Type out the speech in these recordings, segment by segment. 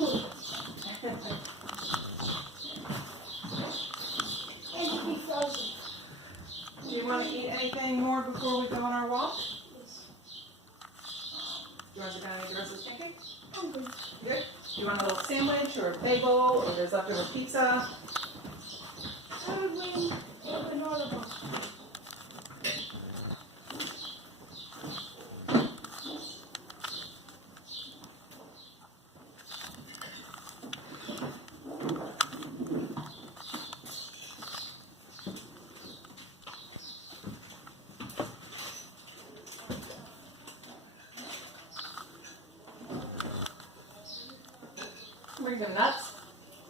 Do you want to eat anything more before we go on our walk? Do you want to kind of eat the rest of this pancake? I'm good. Good. Do you want a little sandwich or a bagel or there's leftover pizza? I would bring a granola bar. Bring some nuts.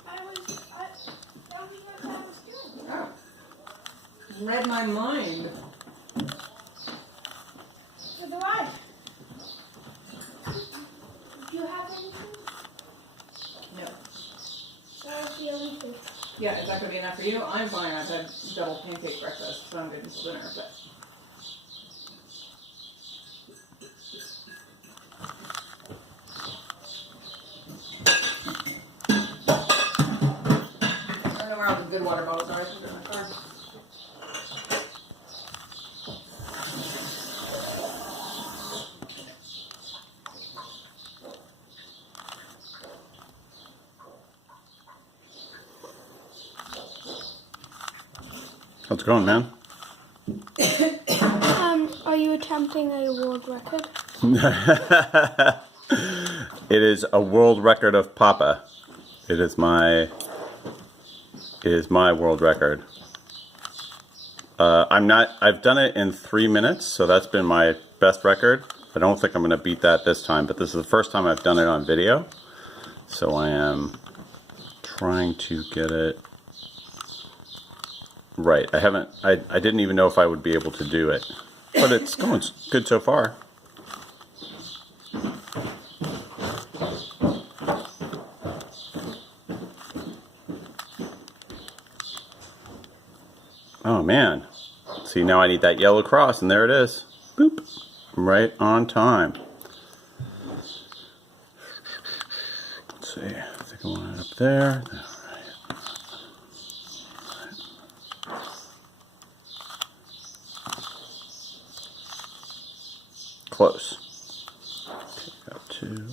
That was what I was doing. Oh. Read my mind. So do I. Do you have anything? No. That's the only thing. Yeah, is that going to be enough for you? I'm fine. I've had double pancake breakfast, so I'm good until dinner. But I don't know where all the good water bottles are. I think they're in my car. How's it going, man? Are you attempting a world record? It is a world record of Papa. It is my world record. I've done it in 3 minutes, so that's been my best record. I don't think I'm going to beat that this time, but this is the first time I've done it on video. So I am trying to get it right. I didn't even know if I would be able to do it, but it's going good so far. Oh man. See, now I need that yellow cross, and there it is. Boop. Right on time. Let's see. I think I want it up there. Close. Okay, got two.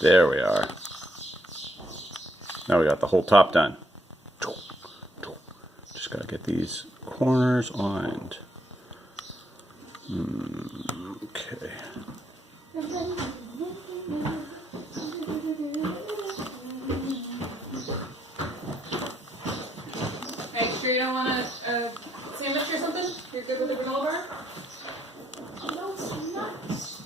There we are. Now we got the whole top done. Just gotta get these corners lined. Okay. Make sure you don't want a sandwich or something? You're good with the granola bar? Those nuts.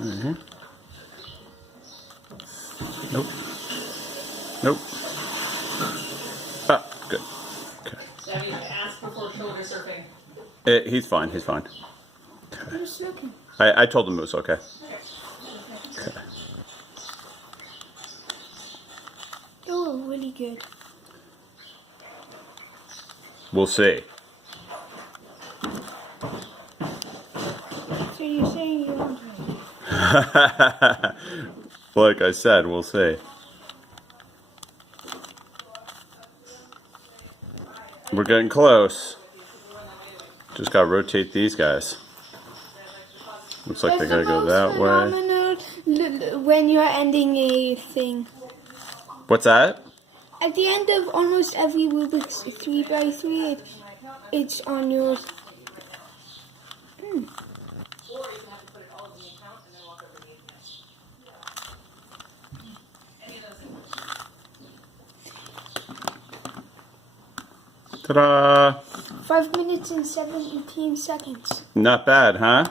Okay. Nope. Nope. Ah, good. Okay. That means ask before shoulder surfing. He's fine. He's fine. Okay. Who's looking? I told him it was okay. Okay. Oh, really good. We'll see. So you're saying you want me? Like I said, we'll see. We're getting close. Just gotta rotate these guys. Looks like they gotta go that way. When you're ending a thing. What's that? At the end of almost every Rubik's 3x3, it's on yours. Ta-da! 5 minutes and 17 seconds. Not bad, huh?